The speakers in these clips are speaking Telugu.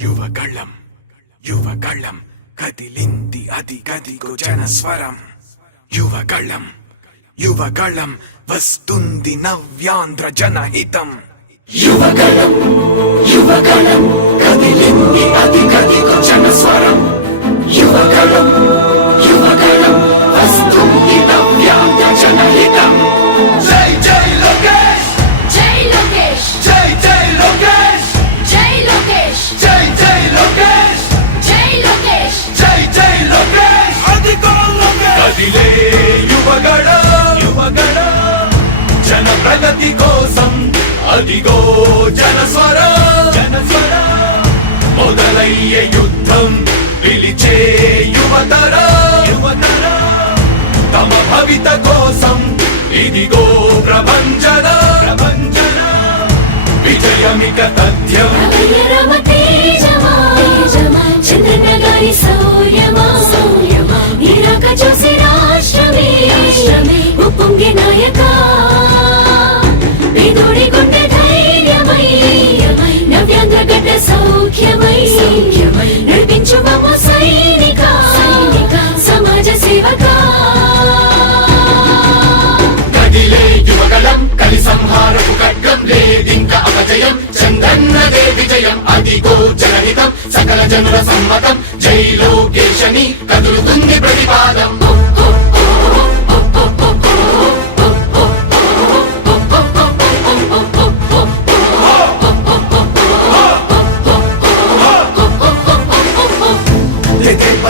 యువగళం యువగళం కదిలింది అది గదిగో జనస్వరం యువగళం యువగళం వస్తుంది నవ్యాంధ్ర జనహితం యువగళం యువగళం కదిలింది అది గదిగో జనస్వరం యువగళం యువగళం వస్తుంది నవ్యాంధ్ర జనహితం జై జై లోకేష్ జై లోకేష్ జై జై లోకేష్ జై లోకేష్ జై జై లోకేష్ జై లోకేష్ జై జై లోకేష్ అదిగో లోకేష్ కదిలే యువగళం యువగళం జన ప్రగతి కోసం అదిగో జనస్వరం జనస్వరం మొదలయ్యే యుద్ధం పిలిచే యువతరం యువతరం తమ భవిత కోసం ఇదిగో ప్రభంజనం ప్రభంజనం విజయమిక తథ్యం రమ తేజమా చంద్రన్న గారి సౌర్యమా నీరాక చూసి రాష్ట్రమే ఉప్పొంగే నాయక పేదోడి గుండె ధైర్యమై నవ్యాంధ్ర గడ్డ సౌఖ్యమై నడిపించు మమ్మ సైనిక సమాజ సేవక కదిలే యువగళం కలి సంహారపు ఖడ్గం లేదింక అపజయం చంద్రన్నదే విజయం అదిగో జనహితం సకల జనుల సమ్మతం జై లోకేశని కదులుతుంది ప్రతిపాదం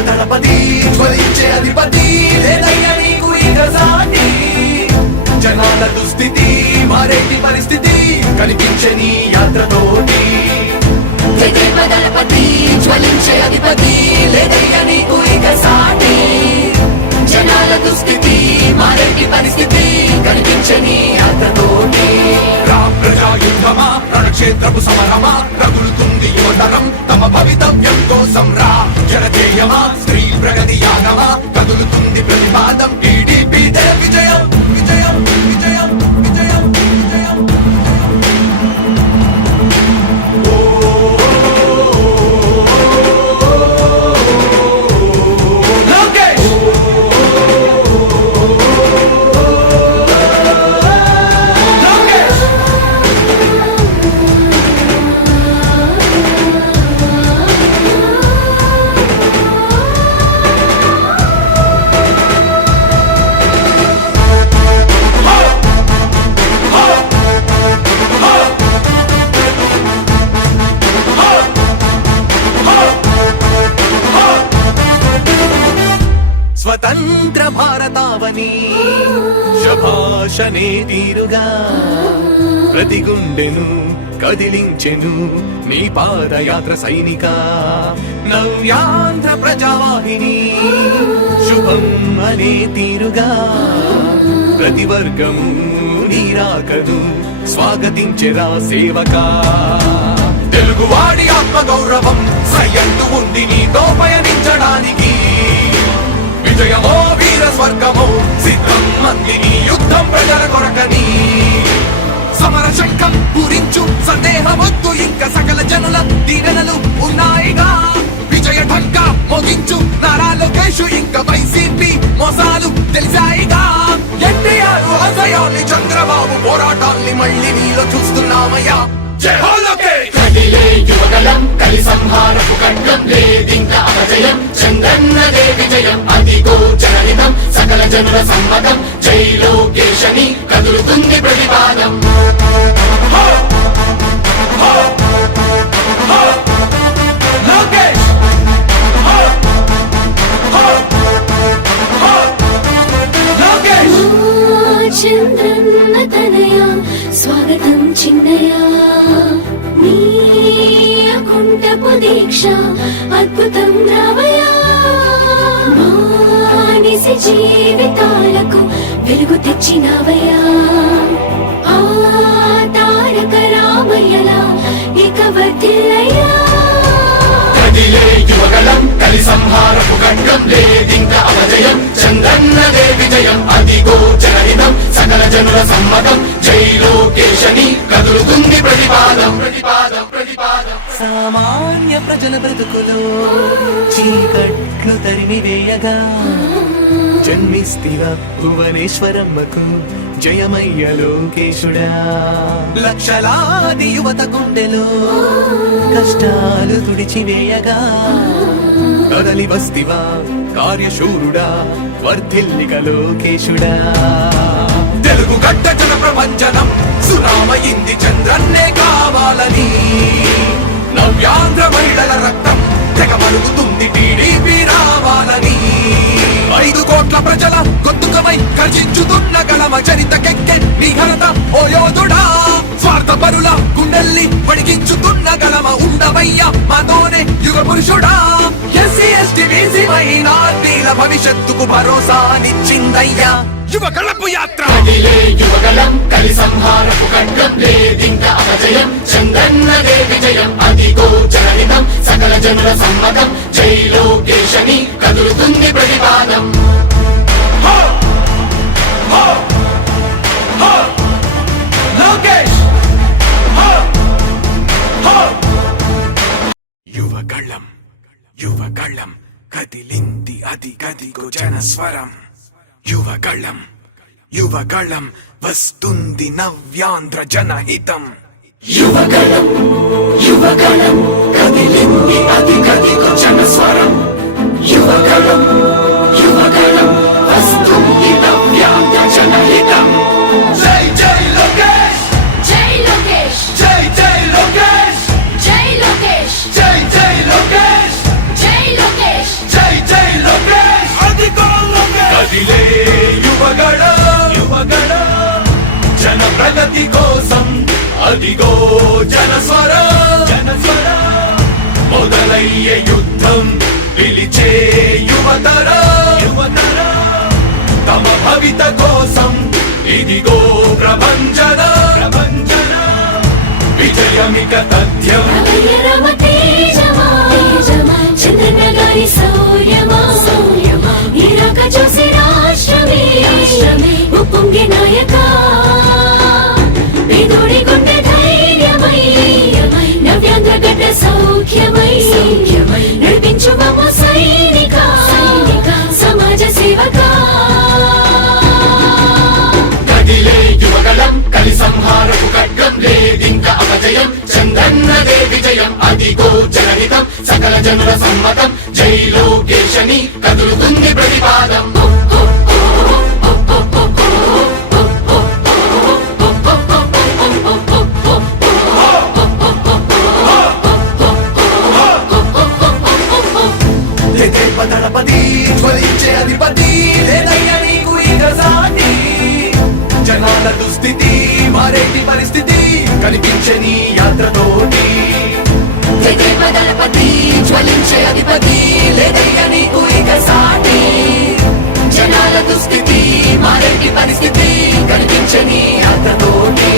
దళపతి జ్వలించే అధిపతి లేదయ్యా నీకు ఇక సాటి జనాల దుస్థితి మారేటి పరిస్థితి కనిపించే నీ యాత్రతోటి దళపతి జ్వలించే అధిపతి లేదయ్యా నీకు ఇక సాటి జనాల దుస్థితి మారేటి పరిస్థితి కనిపించని యాత్రతోటి ప్రజాయుద్ధమా రణక్షేత్రపు సమరమా రగులుతుంది యువతరం తమ భవితవ్యం కోసం రా జనజేయమా స్త్రీ ప్రగతి యాగమా కదులుతుంది ప్రతిపాదం టీడీపీ విజయం విజయం విజయం విజయం విజయం స్వతంత్ర భారతావని శభాషనే తీరుగా ప్రతి గుండెను కదిలించెను నీ పాదయాత్ర సైనిక నవ్యాంధ్ర ప్రజావాహిని శుభం అనే తీరుగా ప్రతి వర్గము నీరాకను స్వాగతించెరా సేవక తెలుగువాడి ఆత్మ గౌరవం సయ్యంటూ ఉంది నీతో పయనించడానికి విజయమో వీర స్వర్గమో సిద్ధం మందిని యుద్ధం ప్రజల కొరకని సమర శంఖం పూరించు సందేహమొద్దు ఇంకా సకల జనుల దీవెనలు ఉన్నాయిగా విజయ ఢంకా మోగించు నారా లోకేష్ ఇంకా వైసీపీ మోసాలు తెలిసాయిగా ఎన్టీఆర్ ఆశయాల్ని చంద్రబాబు పోరాటాల్ని మళ్ళీ నీలో చూస్తున్నామయ్యా జై హో లోకేష్ కదిలే యువగళం కలి సంహారపు ఖడ్గం లేదింక అపజయం చంద్రన్నదే విజయం అదిగో జనహితం సకల జనుల సమ్మతం జై లోకేశని కదులుతుంది ప్రతిపాదం లోకేష్ లోకేష్ చంద్రన్న తనయ స్వాగతం చిన్నయ నీ అకుంఠపు దీక్ష అద్భుతం రావయ్యా మానిసి జీవితాలకు వెలుగు తెచ్చినవయ్యా ఆ తారక రామయ్యలా ఇక వర్ధిల్లయ్యా కదిలే యువగళం కలి సంహారపు ఖడ్గం లేదింక అపజయం చంద్రన్నదే విజయం అదిగో జనహితం సకల జనుల సమ్మతం జై లోకేశని కదులుతుంది ప్రతిపాదం ప్రతిపాదం ప్రతిపాదం సామాన్య ప్రజల బ్రతుకులో చీకట్లు తరిమివేయగా జన్మిస్తివ భువనేశ్వరమ్మకు జయమయ్య లోకేశుడా. లక్షలాది యువత గుండెలో కష్టాలు తుడిచివేయగా కదలి వస్తివా కార్యశూరుడా వర్ధిల్లిక లోకేశుడా. తెలుగు గడ్డ జన ప్రపంచనం సునామయింది చంద్రన్నే కావాలని నవ్యాంధ్ర మహిళల రక్తం తెగ మరుగుతుంది టీడీపీ రావాలని 5 కోట్ల ప్రజల గొంతుకమై గర్జించుతున్న గళమ చరితకెక్కె నీ ఘనత ఓ యోధుడా. స్వార్థ పరుల గుండెల్ని వణికించుతున్న గళమ ఉండవయ్య మాతోనే యుగ పురుషుడా. ఎస్సీ ఎస్టీ బీసీ మైనార్టీల భవిష్యత్తుకు భరోసానిచ్చిందయ్యా యువ కళపు యాత్ర. కదిలే యువగలం కలి సంహారపు ఖడ్గం లేదింక అపజయం చంద్రన్నదే విజయం అదిగో జనహితం సకల జనుల సమ్మతం జై లోకేశని కదులుతుంది ప్రతిపాదం. హో హో హో లోకేష్ హో హో. యువగళం యువగళం కదిలింది అది గదిగో జనస్వరం. యువగళం యువగళం వస్తుంది నవ్యాంధ్ర జనహితం. యువగలం యువగలం కదిలింది అది గదిగో జనస్వరం. యువగలం యువగలం వస్తుంది నవ్యాంధ్ర జనహితం. జై జై లోకేష్ జై లోకేష్ జై జై లోకేష్ జై లోకేష్ జై జై లోకేష్ జై లోకేష్ జై జై లోకేష్ అదిగో లోకేష్. కదిలే యువగడ యువగడ జన ప్రగతి కోసం అదిగో జనస్వర జనస్వర. మొదలయ్యే యుద్ధం పిలిచే యువతర యువతర. తమ భవిత కోసం ఇదిగో ప్రభంజన ప్రభంజన. విజయమిక తథ్యం అభయ రామ తేజమా చంద్రన్న గారి శౌర్యమా ఇరాక చూసి రాష్ట్రమే ఉప్పొంగే నాయక పేదోడి గుండె ధైర్యమై నవ్యాంధ్ర గడ్డ సౌఖ్యమై నడిపించు మమ్మ సైనిక సమాజ సేవక. కదిలే యువగలం కలి సంహారపు ఖడ్గం లేదింక అపజయం చంద్రన్నదే విజయం అదిగో జనహితం సకల జనుల సమ్మతం జై లోకేశని కదులుతుంది ప్రతిపాదం. దళపతి జ్వలించే అధిపతి లేదయ్య నీకు ఇక సాటి. జనాల దుస్థితి మారేటి పరిస్థితి కనిపించే నీ యాత్రతోటి. దళపతి జ్వలించే అధిపతి లేదయ్య నీకు ఇక సాటి. జనాల దుస్థితి మారేటి పరిస్థితి కనిపించని యాత్రతోటి.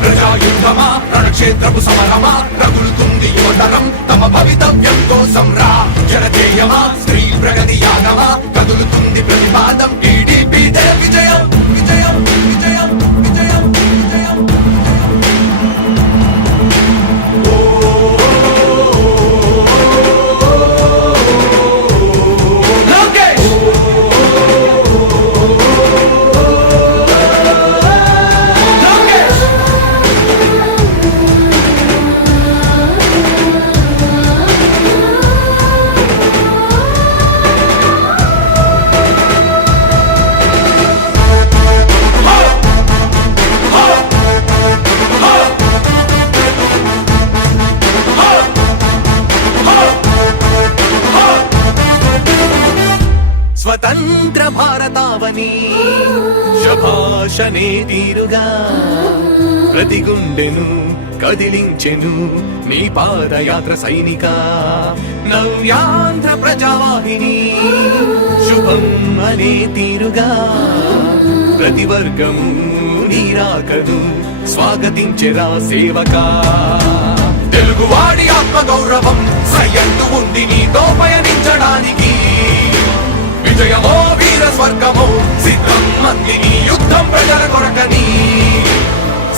ప్రజాయుద్ధమా రణక్షేత్రపు సమరమా రగులుతుంది యువతరం తమ భవితవ్యం కోసం రా. జనజేయమా స్త్రీ ప్రగతి యాగమా కదులుతుంది ప్రతిపాదం టీడీపీ జయ విజయం విజయం విజయం విజయం విజయం. లోకేష్ లోకేష్ స్వతంత్ర భారతావని శభాషనే తీరుగా ప్రతి గుండెను కదిలించెను నీ పాదయాత్ర సైనిక. నవ్యాంధ్ర ప్రజావాహిని శుభం అనే తీరుగా ప్రతి వర్గము నీరాకను స్వాగతించెరా సేవకా. తెలుగువాడి ఆత్మ గౌరవం సయ్యందు ఉంది నీతో పయనించడానికి. విజయమో వీర స్వర్గమో సిద్ధం మందిని యుద్ధం ప్రజల కొరకని.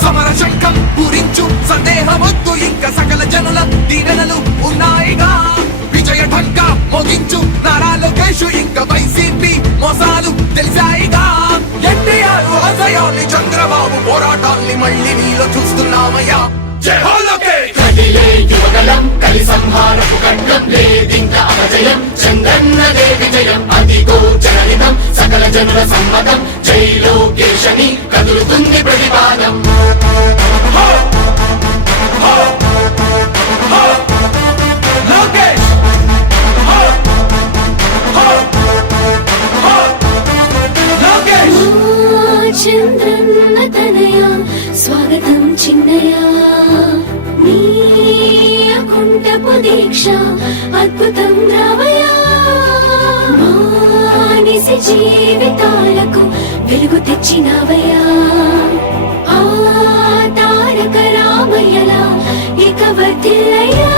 సమర శంఖం పూరించు సందేహమొద్దు ఇంకా సకల జనుల దీవెనలు ఉన్నాయిగా విజయ ఢంకా మోగించు నారా లోకేష్ ఇంకా వైసీపీ మోసాలు తెలిసాయిగా ఎన్టీఆర్ ఆశయాల్ని చంద్రబాబు పోరాటాల్ని మళ్ళీ నీలో చూస్తున్నామయ్యా జై హో లోకేష్ కదిలే యువగలం కలి సంహారపు ఖడ్గం లేదింక అపజయం చంద్రన్నదే విజయం అదిగో జనహితం సకల జనుల సమ్మతం జై లోకేశని కదులుతుంది ప్రతిపాదం లోకేష్ లోకేష్ చంద్రన్న తనయ స్వాగతం చిన్నయ నీ అకుంఠపు దీక్ష అద్భుతం రావయా మానిసి జీవితాలకు వెలుగు తెచ్చినవయా ఆ తారక రామయ్యలా ఇక వర్ధిల్లయ్యా